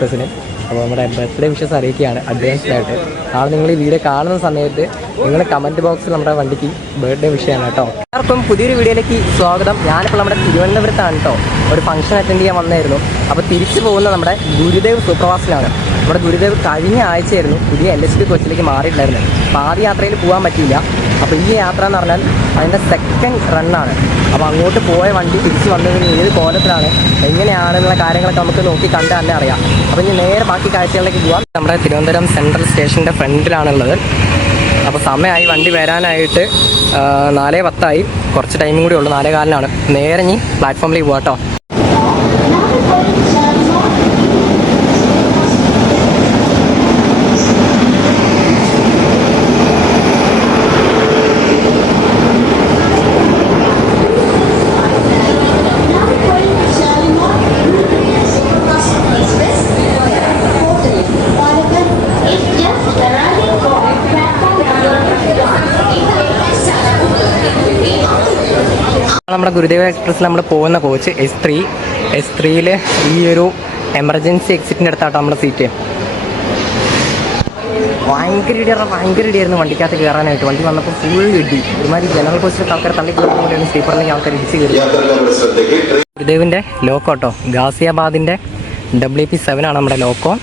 അപ്പോൾ നമ്മുടെ birthday wishes അറിയിക്കുകയാണ് അഡ്വാൻസ്ഡായിട്ട്. നാളെ നിങ്ങൾ ഈ വീഡിയോ കാണുന്ന സമയത്ത് നിങ്ങൾ കമൻറ്റ് ബോക്സിൽ നമ്മുടെ വണ്ടിക്ക് ബർത്ത്ഡേ വിഷയമാണ് കേട്ടോ. എല്ലാവർക്കും പുതിയൊരു വീഡിയോയിലേക്ക് സ്വാഗതം. ഞാനിപ്പോൾ നമ്മുടെ തിരുവനന്തപുരത്താണ് കേട്ടോ. ഒരു ഫംഗ്ഷൻ അറ്റൻഡ് ചെയ്യാൻ വന്നായിരുന്നു. അപ്പോൾ തിരിച്ചു പോകുന്ന നമ്മുടെ ഗുരുദേവ് സൂപ്പർഫാസ്റ്റിലാണ്. നമ്മുടെ ഗുരുദേവ് കഴിഞ്ഞ ആഴ്ചയായിരുന്നു പുതിയ LHB കോച്ചിലേക്ക് മാറിയിട്ടുണ്ടായിരുന്നു. അപ്പോൾ ആദ്യ യാത്രയിൽ പോകാൻ പറ്റിയില്ല. അപ്പോൾ ഈ യാത്ര എന്ന് പറഞ്ഞാൽ അതിൻ്റെ സെക്കൻഡ് റണ്ണാണ്. അപ്പോൾ അങ്ങോട്ട് പോയ വണ്ടി തിരിച്ച് വന്നതിന് ഏത് കോലത്തിലാണ് എങ്ങനെയാണെന്നുള്ള കാര്യങ്ങളൊക്കെ നമുക്ക് നോക്കി കണ്ട് തന്നെ അറിയാം. അപ്പോൾ ഇനി നേരെ ബാക്കി കാഴ്ചകളിലേക്ക് പോകാം. നമ്മുടെ തിരുവനന്തപുരം സെൻട്രൽ സ്റ്റേഷൻ്റെ ഫ്രണ്ടിലാണുള്ളത്. അപ്പോൾ സമയമായി വണ്ടി വരാനായിട്ട് 4:10 കുറച്ച് ടൈമും കൂടി ഉള്ളൂ. 4:15 നേരെ ഇനി പ്ലാറ്റ്ഫോമിലേക്ക് പോകാം കേട്ടോ. നമ്മുടെ ഗുരുദേവ എക്സ്പ്രസ്സിൽ നമ്മൾ പോകുന്ന കോച്ച് S3 ഈ ഒരു എമർജൻസി എക്സിറ്റിൻ്റെ അടുത്താട്ടോ നമ്മുടെ സീറ്റ്. ഭയങ്കര ഇടിയായിരുന്നു വണ്ടിക്കകത്ത് കയറാനായിട്ട്. വണ്ടി വന്നപ്പോൾ ഫുൾ ഇടി. ഒരുമാതിരി ജനറൽ കോച്ചിലൊക്കെ ആൾക്കാർ തള്ളി കയറുന്ന സ്ലീപ്പറിലേക്ക് ആൾക്കാർ ഇടിച്ച് കയറി. ഗുരുദേവിൻ്റെ ലോക്കോ കേട്ടോ. ഗാസിയാബാദിൻ്റെ WP7 ആണ് നമ്മുടെ ലോക്കോ.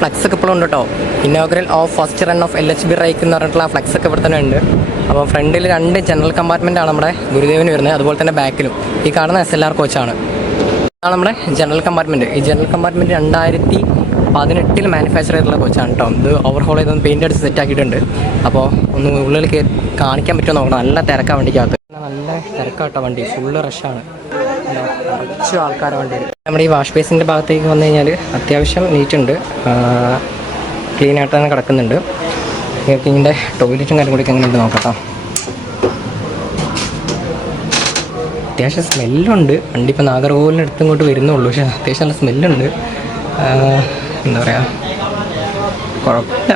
ഫ്ലക്സ് ഒക്കെ ഇപ്പോഴും ഉണ്ട് കേട്ടോ. Inaugural of first run of LHB rake എന്ന് പറഞ്ഞിട്ടുള്ള ഫ്ലക്സ് ഒക്കെ ഇവിടെ തന്നെ ഉണ്ട്. അപ്പോൾ ഫ്രണ്ടിൽ 2 ജനറൽ കമ്പാർട്ട്മെൻറ്റാണ് നമ്മുടെ ഗുരുദേവിന് വരുന്നത്. അതുപോലെ തന്നെ ബാക്കിലും ഈ കാണുന്ന SLR കോച്ചാണ്. ഇതാണ് നമ്മുടെ ജനറൽ കമ്പാർട്ട്മെൻറ്റ്. ഈ ജനറൽ കമ്പാർട്ട്മെൻറ്റ് 2018 മാനുഫാക്ചർ ചെയ്തിട്ടുള്ള കോച്ചാണ് കേട്ടോ. ഇത് ഓവർഹോൾ ചെയ്തൊന്ന് പെയിൻ്റ് അടിച്ച് സെറ്റ് ആക്കിയിട്ടുണ്ട്. അപ്പോൾ ഒന്ന് ഉള്ളിൽ കാണിക്കാൻ പറ്റുമോ നോക്കണം. നല്ല തിരക്കാണ് വണ്ടിക്കകത്ത്. നല്ല തിരക്കാട്ടോ വണ്ടി. ഫുള്ള് റഷാണ്. കുറച്ച് ആൾക്കാർ വണ്ടിയിൽ. നമ്മുടെ ഈ വാഷ് ബേസിൻ്റെ ഭാഗത്തേക്ക് വന്നു കഴിഞ്ഞാൽ അത്യാവശ്യം നീറ്റുണ്ട്. ക്ലീൻ ആയിട്ട് തന്നെ കിടക്കുന്നുണ്ട്. നിങ്ങൾക്ക് ഇതിൻ്റെ ടോയ്ലറ്റും കാര്യം കൂടി എങ്ങനെയുണ്ട് നോക്കട്ടോ. അത്യാവശ്യം സ്മെല്ലുണ്ട്. വണ്ടി ഇപ്പോൾ നാഗർകോവിലിന് അടുത്ത് ഇങ്ങോട്ട് വരുന്നുള്ളൂ. പക്ഷേ അത്യാവശ്യം നല്ല സ്മെല്ലുണ്ട്. എന്താ പറയുക, കുഴപ്പമില്ല.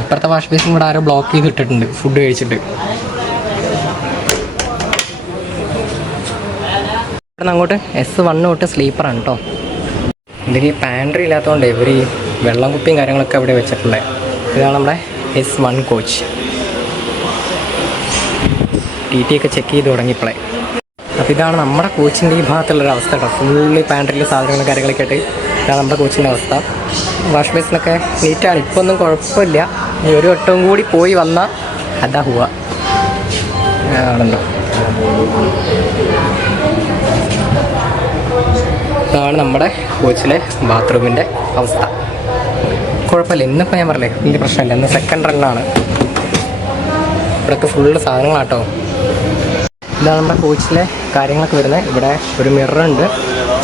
ഇപ്പുറത്തെ വാഷ് ബേസും കൂടെ ആരോ ബ്ലോക്ക് ചെയ്ത് ഇട്ടിട്ടുണ്ട് ഫുഡ് കഴിച്ചിട്ട്. ഇവിടെ നിന്ന് അങ്ങോട്ട് S1 തൊട്ട് സ്ലീപ്പറാണ് കേട്ടോ. ഇതിൽ പാൻട്രി ഇല്ലാത്തതുകൊണ്ട് ഇവർ ഈ വെള്ളം കുപ്പിയും കാര്യങ്ങളൊക്കെ അവിടെ വെച്ചിട്ടുള്ളത്. ഇതാണ് നമ്മുടെ S1 കോച്ച്. TT ഒക്കെ ചെക്ക് ചെയ്ത് തുടങ്ങിയപ്പോഴേ. അപ്പോൾ ഇതാണ് നമ്മുടെ കോച്ചിൻ്റെ ഈ ഭാഗത്തുള്ളൊരു അവസ്ഥ കേട്ടോ. ഫുള്ളി പാൻട്രിയിൽ സാധനങ്ങളും കാര്യങ്ങളൊക്കെ ആയിട്ട് ഇതാണ് നമ്മുടെ കോച്ചിൻ്റെ അവസ്ഥ. വാഷ് ബേസിലൊക്കെ നീറ്റാണ്. ഇപ്പോൾ ഒന്നും കുഴപ്പമില്ല. ഈ ഒരു വട്ടവും കൂടി പോയി വന്നാൽ അതാ ഹുവ ആണല്ലോ. ഇതാണ് നമ്മുടെ കോച്ചിലെ ബാത്റൂമിൻ്റെ അവസ്ഥ. കുഴപ്പമില്ല. ഇന്നിപ്പോൾ ഞാൻ പറഞ്ഞില്ലേ വലിയ പ്രശ്നമില്ല. ഇന്ന് സെക്കൻഡ് റണ്ണാണ്. ഇവിടെയൊക്കെ ഫുള്ള് സാധനങ്ങളാട്ടോ. ഇതാണ് നമ്മുടെ കോച്ചിലെ കാര്യങ്ങളൊക്കെ വരുന്നത്. ഇവിടെ ഒരു മിററുണ്ട്,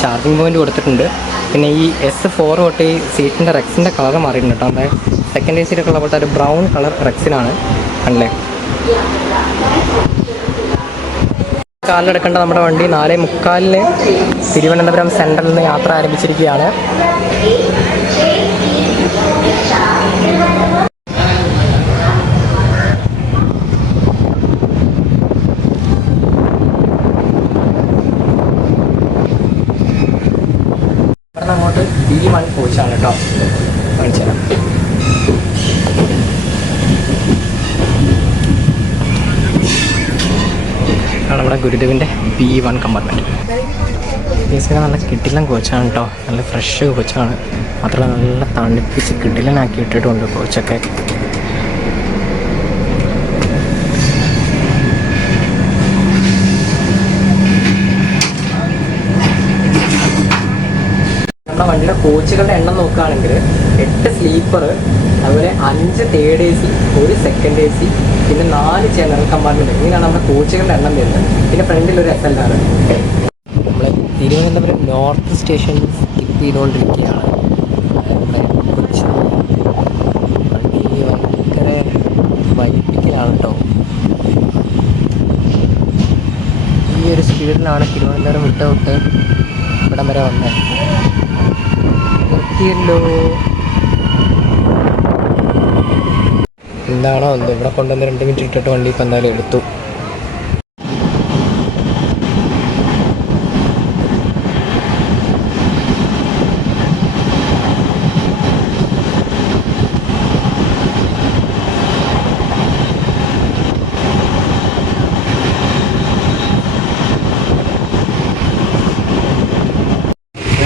ചാർജിങ് പോയിൻ്റ് കൊടുത്തിട്ടുണ്ട്. പിന്നെ ഈ S4 തൊട്ട് ഈ സീറ്റിൻ്റെ റെക്സിൻ്റെ കളർ മാറിയിട്ടുണ്ട് കേട്ടോ. നമ്മുടെ സെക്കൻഡ് AC ഉള്ള പോലത്തെ ഒരു ബ്രൗൺ കളർ റെക്സിനാണ് അല്ലേ. കാലിലെടുക്കേണ്ട നമ്മുടെ വണ്ടി 4:45 തിരുവനന്തപുരം സെൻട്രലിൽ നിന്ന് യാത്ര ആരംഭിച്ചിരിക്കുകയാണ്. ഇവിടെ അങ്ങോട്ട് B1 കോച്ചാണ് കേട്ടോ. കാണിച്ചു തരാം. നമ്മുടെ ഗുരുദേവിൻ്റെ B1 കമ്പാർട്ട്മെൻറ്റ്. ബേസിക്കലി നല്ല കിടിലൻ കോച്ചാണ് കേട്ടോ. നല്ല ഫ്രഷ് കോച്ചാണ്. മാത്രമല്ല നല്ല തണുപ്പിച്ച് കിടിലനാക്കി ഇട്ടിട്ടുണ്ട് കോച്ചൊക്കെ. നമ്മുടെ വണ്ടിയുടെ കോച്ചുകളുടെ എണ്ണം നോക്കുകയാണെങ്കിൽ 8 സ്ലീപ്പർ, അതുപോലെ 5 തേർഡ് AC, 1 സെക്കൻഡ് AC, പിന്നെ 4 ജനറൽ കമ്പാർട്ട്മെൻറ്റ്. ഇങ്ങനെയാണ് നമ്മുടെ കോച്ചുകളുടെ എണ്ണം വരുന്നത്. പിന്നെ ഫ്രണ്ടിലൊരു SLR. നമ്മൾ തിരുവനന്തപുരം നോർത്ത് സ്റ്റേഷൻ സ്കിപ്പ് ചെയ്തുകൊണ്ടിരിക്കുകയാണ്. നമ്മുടെ കൊച്ചു വണ്ടി ഭയങ്കര വലിപ്പിക്കലാണ് കേട്ടോ. ഈ ഒരു സ്പീഡിലാണ് തിരുവനന്തപുരം വിട്ട് ഇവിടം വരെ വന്നത്. നിർത്തിയല്ലോ. എന്താണോ എന്തോ ഇവിടെ കൊണ്ടുവന്ന് 2 മിനിറ്റ് ഇട്ടിട്ട് വണ്ടി ഇപ്പം എന്തായാലും എടുത്തു.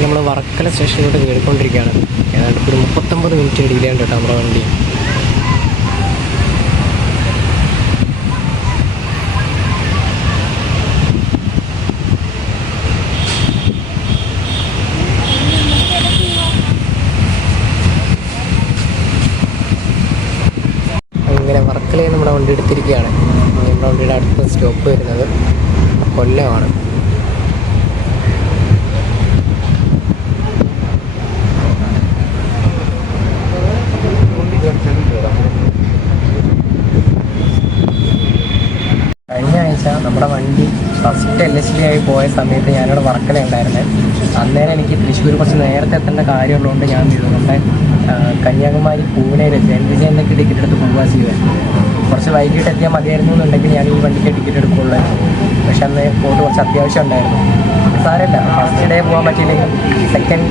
നമ്മൾ വർക്കല സ്റ്റേഷനിലോട്ട് കയറിക്കൊണ്ടിരിക്കുകയാണ്. ഏതാണ്ട് ഒരു 39 മിനിറ്റ് ഡിലേ ഉണ്ട് കേട്ടോ നമ്മുടെ വണ്ടി. ഇങ്ങനെ വർക്കലയിൽ നമ്മുടെ വണ്ടി എടുത്തിരിക്കുകയാണ്. നമ്മുടെ വണ്ടിയുടെ അടുത്ത സ്റ്റോപ്പ് വരുന്നത് കൊല്ലമാണ്. കഴിഞ്ഞ ആഴ്ച നമ്മുടെ വണ്ടി ഫസ്റ്റ് LHD ആയി പോയ സമയത്ത് ഞാനിവിടെ വർക്കല ഉണ്ടായിരുന്നത്. അന്നേരം എനിക്ക് തൃശ്ശൂർ കുറച്ച് നേരത്തെ എത്തേണ്ട കാര്യമുള്ളതുകൊണ്ട് ഞാൻ നമ്മുടെ കന്യാകുമാരി പൂനെയിൽ ജനവിജയനൊക്കെ ടിക്കറ്റ് എടുത്ത് പോവുക ചെയ്യുക. കുറച്ച് വൈകിട്ട് എത്തിയാൽ മതിയായിരുന്നു എന്നുണ്ടെങ്കിൽ ഞാൻ ഈ വണ്ടിക്ക് ടിക്കറ്റ് എടുക്കുള്ളൂ. പക്ഷെ അന്ന് പോയിട്ട് കുറച്ച് അത്യാവശ്യം ഉണ്ടായിരുന്നു. സാരമില്ല, ഫസ്റ്റ് ഡേ പോകാൻ പറ്റിയില്ലെങ്കിൽ സെക്കൻഡ്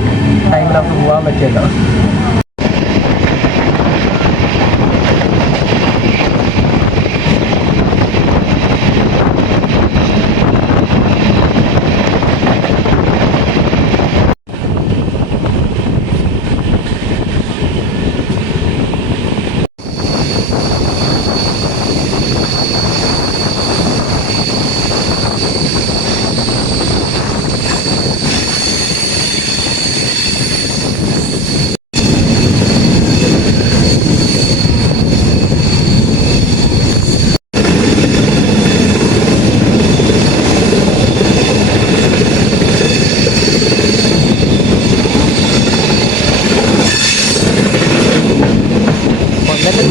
ടൈമിൽ നമുക്ക് പോകാൻ പറ്റുമല്ലോ.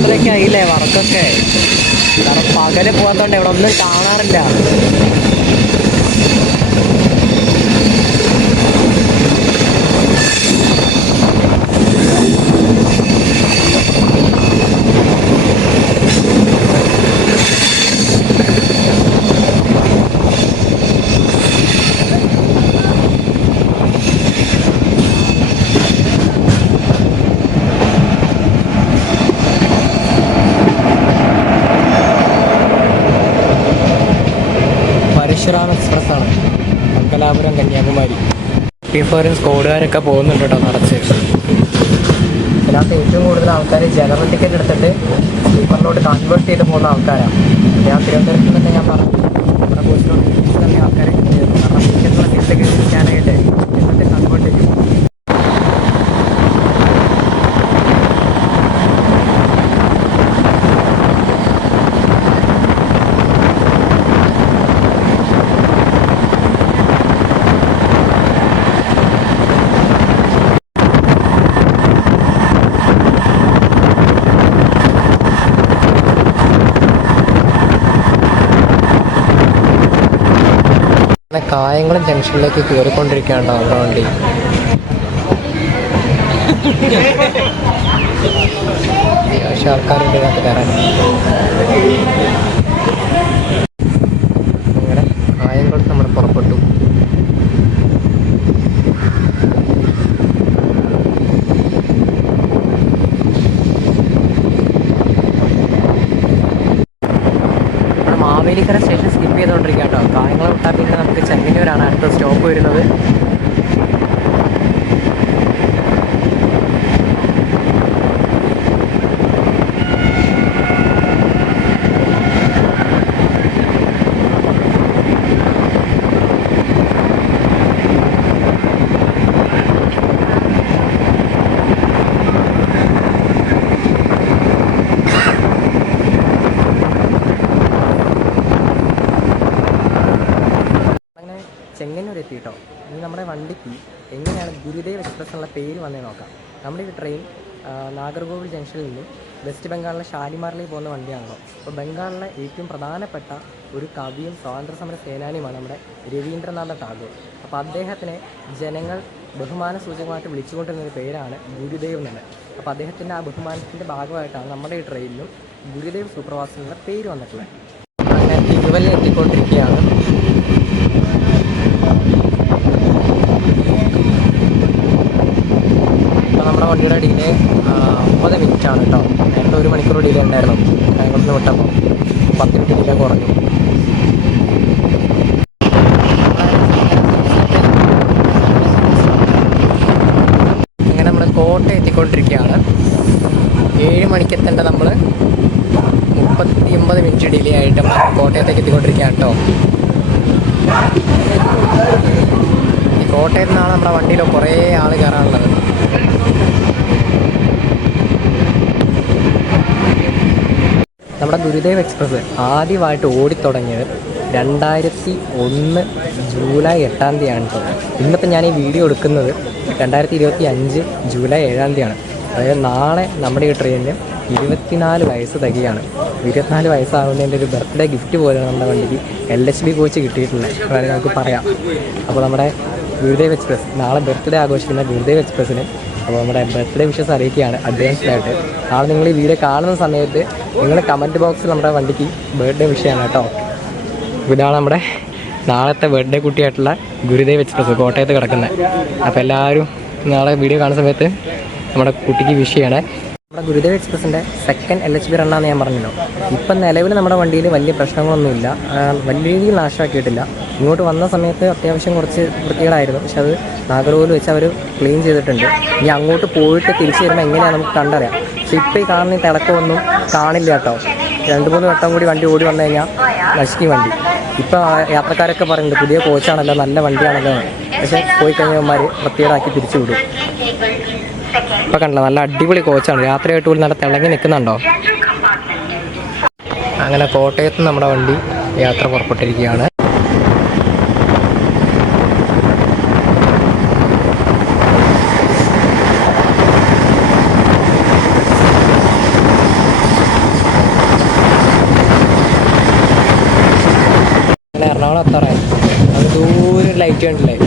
ഇത്രയൊക്കെ ആയില്ലേ വർക്കൊക്കെ? കാരണം പകല് പോകാത്തോണ്ട് ഇവിടെ ഒന്നും കാണാറില്ല. പരശുറാം എക്സ്പ്രസ് ആണ്, മംഗലാപുരം കന്യാകുമാരി. P4 സ്കോഡുകാരൊക്കെ പോകുന്നുണ്ട് കേട്ടോ നിറച്ച്. ഇതിനകത്ത് ഏറ്റവും കൂടുതൽ ആൾക്കാർ ജനറൽ ടിക്കറ്റ് എടുത്തിട്ട് സ്ലീപ്പറിലോട്ട് കൺവേർട്ട് ചെയ്ത് പോകുന്ന ആൾക്കാരാണ്. ഞാൻ തിരുവനന്തപുരത്ത് തന്നെ ഞാൻ പറഞ്ഞു നമ്മുടെ കോച്ചിലോട്ട് തന്നെ ആൾക്കാർ കാരണം ടിക്കറ്റുള്ള സീറ്റൊക്കെ ഇരിക്കാനായിട്ട് എന്നിട്ട് കൺവേർട്ട് ചെയ്യും. കായംകുളം ജംഗ്ഷനിലേക്ക് കയറിക്കൊണ്ടിരിക്കുകയാണ് നമ്മുടെ വണ്ടി. അത്യാവശ്യം ആൾക്കാരുണ്ട് ഇതിനകത്ത് കയറാൻ. അങ്ങനെ കായംകുളത്ത് നമ്മൾ പുറപ്പെട്ടു. മാവേലിക്കര സ്റ്റേഷൻ സ്കിപ്പ് ചെയ്തുകൊണ്ടിരിക്കുക കേട്ടോ. കായംകുളം വിട്ടാൽ പിന്നെ നമുക്ക് ചെങ്ങന്നൂരാണ് അടുത്ത സ്റ്റോപ്പ് വരുന്നത്. ചെങ്ങന്നൂർ എത്തി കേട്ടോ. ഇനി നമ്മുടെ വണ്ടിക്ക് എങ്ങനെയാണ് ഗുരുദേവ് എക്സ്പ്രസ് എന്നുള്ള പേര് വന്നേ നോക്കാം. നമ്മുടെ ഈ ട്രെയിൻ നാഗർകോവിൽ ജംഗ്ഷനിൽ നിന്നും വെസ്റ്റ് ബംഗാളിലെ ഷാലിമാറിലേക്ക് പോകുന്ന വണ്ടിയാണല്ലോ. അപ്പോൾ ബംഗാളിലെ ഏറ്റവും പ്രധാനപ്പെട്ട ഒരു കവിയും സ്വാതന്ത്ര്യ സമര സേനാനിയുമാണ് നമ്മുടെ രവീന്ദ്രനാഥ ടാഗോർ. അപ്പോൾ അദ്ദേഹത്തിനെ ജനങ്ങൾ ബഹുമാന സൂചകമായിട്ട് വിളിച്ചുകൊണ്ടിരുന്നൊരു പേരാണ് ഗുരുദേവ് എന്നുള്ളത്. അപ്പോൾ അദ്ദേഹത്തിൻ്റെ ആ ബഹുമാനത്തിൻ്റെ ഭാഗമായിട്ടാണ് നമ്മുടെ ഈ ട്രെയിനിലും ഗുരുദേവ് സൂപ്പർഫാസ്റ്റ് എന്ന പേര് വന്നിട്ടുള്ളത്. അങ്ങനെ തിരുവല്ല എത്തിക്കൊണ്ടിരിക്കുകയാണ്. ഇപ്പോൾ നമ്മുടെ വണ്ടിയുടെ ഡിലേ 50 മിനിറ്റാണ് കേട്ടോ. നേരത്തെ 1 മണിക്കൂർ ഡിലേ ഉണ്ടായിരുന്നു. കായംകുളത്ത് വിട്ടപ്പോൾ 10 മിനിറ്റ് ഡിലേ കുറഞ്ഞു. അങ്ങനെ നമ്മൾ കോട്ടയം എത്തിക്കൊണ്ടിരിക്കുകയാണ്. 7 മണിക്ക് എത്തേണ്ട നമ്മൾ 39 മിനിറ്റ് ഡിലേ ആയിട്ട് കോട്ടയത്തേക്ക് എത്തിക്കൊണ്ടിരിക്കുകയാണ് കേട്ടോ. ഈ കോട്ടയത്ത് നിന്നാണ് നമ്മുടെ വണ്ടിയിൽ കുറേ ആൾ കയറാനുള്ളത്. നമ്മുടെ ഗുരുദേവ് എക്സ്പ്രസ് ആദ്യമായിട്ട് ഓടിത്തുടങ്ങിയത് 2001 ജൂലൈ 8-ാം തീയതിയാണ് കേട്ടോ. ഇന്നിപ്പോൾ ഞാൻ ഈ വീഡിയോ എടുക്കുന്നത് 2025 ജൂലൈ 7-ാം തീയതിയാണ്. അതായത് നാളെ നമ്മുടെ ഈ ട്രെയിനിന് 24 വയസ്സ് തികയാണ്. 24 വയസ്സാകുന്നതിൻ്റെ ഒരു ബർത്ത്ഡേ ഗിഫ്റ്റ് പോലെയാണ് നമ്മുടെ വണ്ടിക്ക് LHB കോച്ച് കിട്ടിയിട്ടുള്ളത് വേണമെങ്കിൽ നമുക്ക് പറയാം. അപ്പോൾ നമ്മുടെ ഗുരുദേവ് എക്സ്പ്രസ് നാളെ ബർത്ത്ഡേ ആഘോഷിക്കുന്ന ഗുരുദേവ് എക്സ്പ്രസ്സിന് അപ്പോൾ നമ്മുടെ ബർത്ത്ഡേ വിഷസ് അറിയിക്കുകയാണ് അഡ്വാൻസ്ഡായിട്ട്. നാളെ നിങ്ങൾ ഈ വീഡിയോ കാണുന്ന സമയത്ത് നിങ്ങൾ കമൻറ്റ് ബോക്സിൽ നമ്മുടെ വണ്ടിക്ക് ബർത്ത്ഡേ വിഷയമാണ് കേട്ടോ. ഇതാണ് നമ്മുടെ നാളത്തെ ബർത്ത്ഡേ കുട്ടിയായിട്ടുള്ള ഗുരുദേവ് എക്സ്പ്രസ് കോട്ടയത്ത് കിടക്കുന്നത്. അപ്പോൾ എല്ലാവരും നാളെ വീഡിയോ കാണുന്ന സമയത്ത് നമ്മുടെ കുട്ടിക്ക് വിഷയമാണ്. നമ്മുടെ ഗുരുദേവ് എക്സ്പ്രസിൻ്റെ സെക്കൻഡ് LHB റണ്ണാന്ന് ഞാൻ പറഞ്ഞല്ലോ. ഇപ്പം നിലവിൽ നമ്മുടെ വണ്ടിയിൽ വലിയ പ്രശ്നങ്ങളൊന്നുമില്ല, വലിയ രീതിയിൽ നാശമാക്കിയിട്ടില്ല. ഇങ്ങോട്ട് വന്ന സമയത്ത് അത്യാവശ്യം കുറച്ച് വൃത്തികേടായിരുന്നു, പക്ഷെ അത് നാഗർകോവിൽ വെച്ച് അവർ ക്ലീൻ ചെയ്തിട്ടുണ്ട്. ഇനി അങ്ങോട്ട് പോയിട്ട് തിരിച്ചു വരുമ്പോൾ എങ്ങനെയാണ് നമുക്ക് കണ്ടറിയാം. പക്ഷെ ഇപ്പോൾ ഈ കാണുന്ന തിളക്കമൊന്നും കാണില്ല കേട്ടോ. 2-3 വട്ടം കൂടി വണ്ടി ഓടി വന്നു കഴിഞ്ഞാൽ നശിക്കും വണ്ടി. ഇപ്പോൾ യാത്രക്കാരൊക്കെ പറയുന്നുണ്ട് പുതിയ കോച്ചാണല്ലോ, നല്ല വണ്ടിയാണല്ലോ. പക്ഷെ പോയി കഴിഞ്ഞവന്മാർ വൃത്തികേടാക്കി തിരിച്ചു വിടും. ഇപ്പോൾ കണ്ടല്ലോ, നല്ല അടിപൊളി കോച്ചാണ്. രാത്രിയായിട്ട് പോലും നല്ല തിളങ്ങി നിൽക്കുന്നുണ്ടോ. അങ്ങനെ കോട്ടയത്ത് നമ്മുടെ വണ്ടി യാത്ര പുറപ്പെട്ടിരിക്കുകയാണ്. അങ്ങനെ എറണാകുളം എത്താറായി. അത് ദൂരെ ലൈറ്റ് കണ്ടില്ലേ,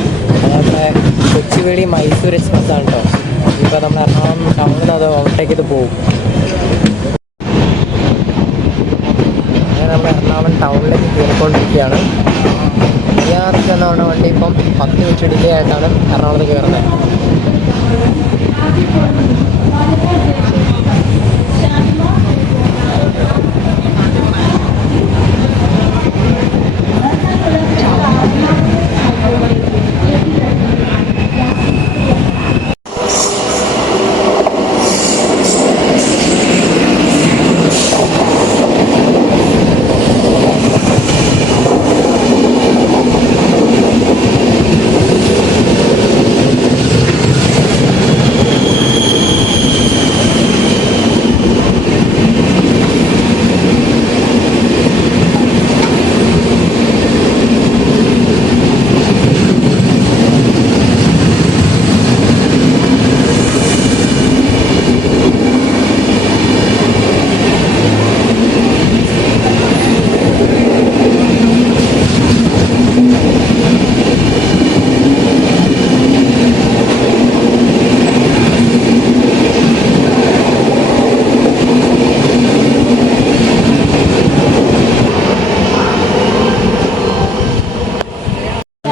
നമ്മുടെ കൊച്ചുവേളി മൈസൂർ എക്സ്പ്രസ് ആണ് കേട്ടോ. ഇപ്പോൾ നമ്മൾ എറണാകുളം ടൗണിൽ നിന്ന് അത് ഓവർടേക്ക് ചെയ്ത് പോകും. അങ്ങനെ നമ്മൾ എറണാകുളം ടൗണിലേക്ക് കയറിക്കൊണ്ടിരിക്കുകയാണ്. ഇയാൾക്ക് എന്ന് പറഞ്ഞ വണ്ടി ഇപ്പം 10 മിനിറ്റ് ഡിലേ ആയിട്ടാണ് എറണാകുളത്ത് കയറുന്നത്.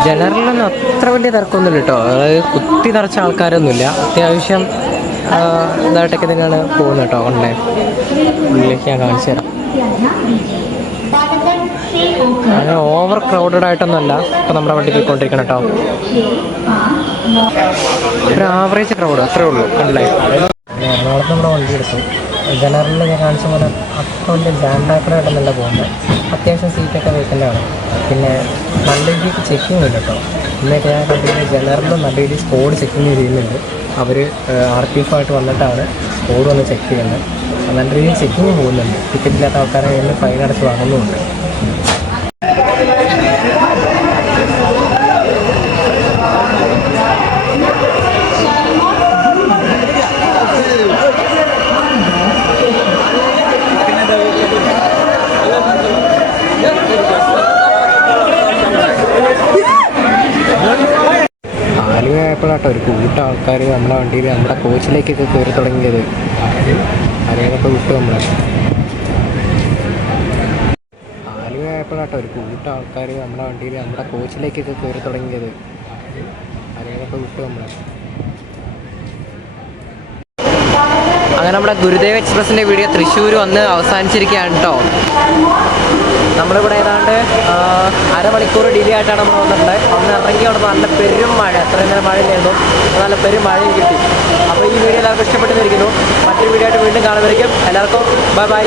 ജനറലൊന്നും അത്ര വലിയ തിരക്കൊന്നുമില്ല കേട്ടോ. അതായത് കുത്തി നിറച്ച ആൾക്കാരൊന്നുമില്ല. അത്യാവശ്യം ഇതായിട്ടൊക്കെ തന്നെയാണ് പോകുന്നത് കേട്ടോ. ഓൺലൈൻ ഉള്ളിലേക്ക് ഞാൻ കാണിച്ചു തരാം. അങ്ങനെ ഓവർ ക്രൗഡഡ് ആയിട്ടൊന്നുമല്ല ഇപ്പം നമ്മുടെ വണ്ടി പോയിക്കൊണ്ടിരിക്കണം കേട്ടോ. ഒരു ആവറേജ് ക്രൗഡ് അത്രേ ഉള്ളൂ. കണ്ടില്ലേ, എറണാകുളത്ത് നമ്മുടെ വണ്ടി എടുത്തു. ജനറലിൽ ഞാൻ കാണിച്ച പോലെ അത്ര വലിയ ജാൻഡാക്കറായിട്ടൊന്നല്ല പോകുന്നത്. അത്യാവശ്യം സീറ്റൊക്കെ വേക്കൻ്റാണ്. പിന്നെ നല്ല രീതിക്ക് ചെക്കിങ് ഉണ്ട് കേട്ടോ. ഇന്നൊക്കെ ഞാൻ കണ്ടിട്ട് ജനറലും നല്ല രീതിയിൽ സ്കോഡ് ചെക്കിങ് ചെയ്യുന്നുണ്ട്. അവർ RPF ആയിട്ട് വന്നിട്ടാണ് സ്കോഡ് വന്ന് ചെക്ക് ചെയ്യുന്നത്. നല്ല രീതിയിൽ ചെക്കിങ് പോകുന്നുണ്ട്. ടിക്കറ്റ് ഇല്ലാത്ത ആൾക്കാരെ കയ്യിൽ ഫൈൻ അടച്ച് വാങ്ങുന്നുമുണ്ട്. ആലുവയായപ്പോഴാട്ടോ ഒരു കൂട്ടം ആൾക്കാർ നമ്മുടെ വണ്ടിയിൽ നമ്മുടെ കോച്ചിലേക്കൊക്കെ കയറി തുടങ്ങിയത്. അറിയാനൊക്കെ വിട്ടു നമ്മളെ. ഇപ്പോഴാട്ടോ ഒരു കൂട്ടം ആൾക്കാർ നമ്മുടെ വണ്ടിയിൽ നമ്മുടെ കോച്ചിലേക്കൊക്കെ കയറി തുടങ്ങിയത്. അറിയാതൊക്കെ വിട്ടു നമ്മൾ. അങ്ങനെ നമ്മുടെ ഗുരുദേവ് എക്സ്പ്രസിൻ്റെ വീഡിയോ തൃശ്ശൂർ വന്ന് അവസാനിച്ചിരിക്കുകയാണ് കേട്ടോ. നമ്മളിവിടെ ഏതാണ്ട് അരമണിക്കൂർ ഡിലേ ആയിട്ടാണ് നമ്മൾ വന്നിട്ടുണ്ട്. അന്ന് ഇറങ്ങി അവിടെ നല്ല പെരും മഴ, എത്രയും നേരം മഴയില്ലായിരുന്നു, നല്ല പെരും മഴയും കിട്ടി. അപ്പോൾ ഈ വീഡിയോ എല്ലാവർക്കും ഇഷ്ടപ്പെട്ടിരിക്കുന്നു. മറ്റൊരു വീഡിയോ ആയിട്ട് വീണ്ടും കാണുമായിരിക്കും. എല്ലാവർക്കും ബൈ ബൈ.